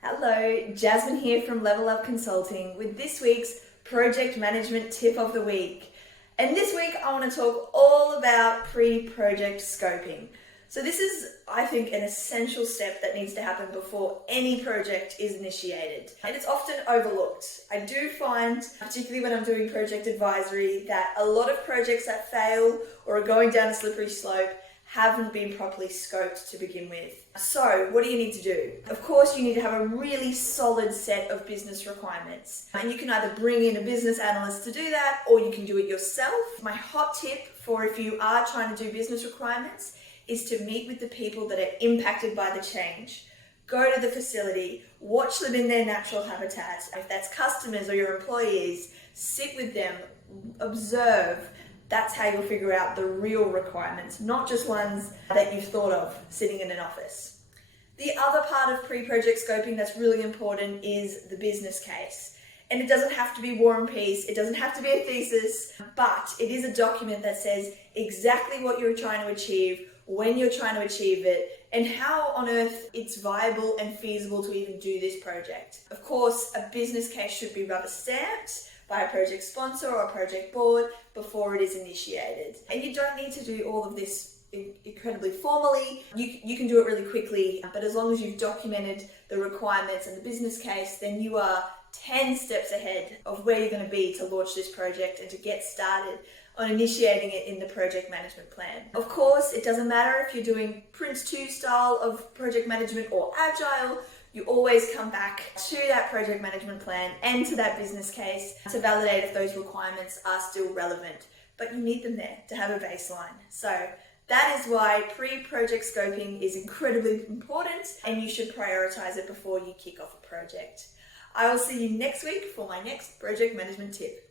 Hello, Jasmine here from LVL UP Consulting with this week's Project Management Tip of the Week. And this week I want to talk all about pre-project scoping. So this is, I think, an essential step that needs to happen before any project is initiated. And it's often overlooked. I do find, particularly when I'm doing project advisory, that a lot of projects that fail or are going down a slippery slope haven't been properly scoped to begin with. So what do you need to do? Of course, you need to have a really solid set of business requirements. And you can either bring in a business analyst to do that, or you can do it yourself. My hot tip for if you are trying to do business requirements is to meet with the people that are impacted by the change. Go to the facility, watch them in their natural habitat. If that's customers or your employees, sit with them, observe. That's how you'll figure out the real requirements, not just ones that you've thought of sitting in an office. The other part of pre-project scoping that's really important is the business case. And it doesn't have to be War and Peace, it doesn't have to be a thesis, but it is a document that says exactly what you're trying to achieve, when you're trying to achieve it, and how on earth it's viable and feasible to even do this project. Of course, a business case should be rubber stamped by a project sponsor or a project board before it is initiated. And you don't need to do all of this incredibly formally. You can do it really quickly, but as long as you've documented the requirements and the business case, then you are 10 steps ahead of where you're going to be to launch this project and to get started on initiating it in the project management plan. Of course, it doesn't matter if you're doing Prince 2 style of project management or Agile. You always come back to that project management plan and to that business case to validate if those requirements are still relevant. But you need them there to have a baseline. So that is why pre-project scoping is incredibly important, and you should prioritize it before you kick off a project. I will see you next week for my next project management tip.